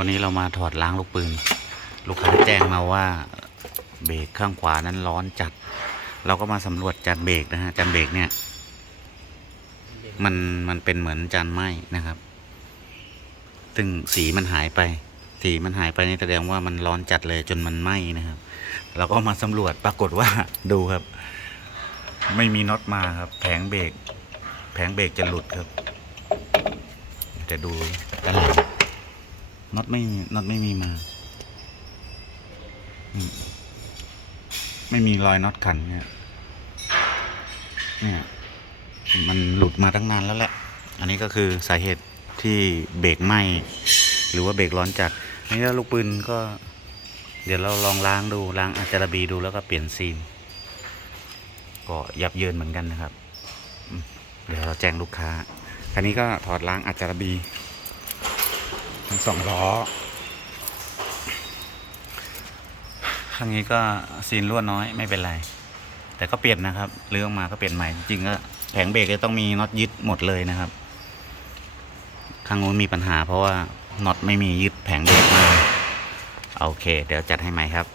วันนี้เรามาถอดล้างลูกปืน ลูกค้าแจ้งมาว่าเบรกข้างขวานั้นร้อนจัด เราก็มาสำรวจจานเบรกนะฮะจานเบรกเนี่ย มันมันเป็นเหมือนจานไหม้นะครับ ซึ่งสีมันหายไป สีมันหายไปนี่แสดงว่ามันร้อนจัดเลยจนมันไหม้นะครับ เราก็มาสำรวจปรากฏว่าดูครับ ไม่มีน็อตมาครับ แผงเบรกแผงเบรกจะหลุดครับแต่ดูด้านหลัง น็อตไม่น็อตไม่มีมาไม่มีรอยน็อตขันเนี่ยเนี่ยมันหลุดมาตั้งนานแล้วแหละ อันนี้ก็คือสาเหตุที่เบรกไหม้หรือว่าเบรกร้อนจัดนี่แล้วลูกปืนก็ เดี๋ยวเราลองล้างดูล้างอาจารบีดูแล้วก็เปลี่ยนซีนก็ยับเยินเหมือนกันนะครับ เดี๋ยวเราแจ้งลูกค้าคันนี้ก็ถอดล้างอาจารบี ทั้งสองล้อข้างนี้ก็ซีนรั่วน้อยไม่เป็นไร แต่ก็เปลี่ยนนะครับเรื่องมาก็เปลี่ยนใหม่จริงๆก็แผงเบรกจะต้องมีน็อตยึดหมดเลยนะครับ ข้างนู้นมีปัญหาเพราะว่าน็อตไม่มียึดแผงเบรกมาโอเค เดี๋ยวจัดให้ใหม่ครับ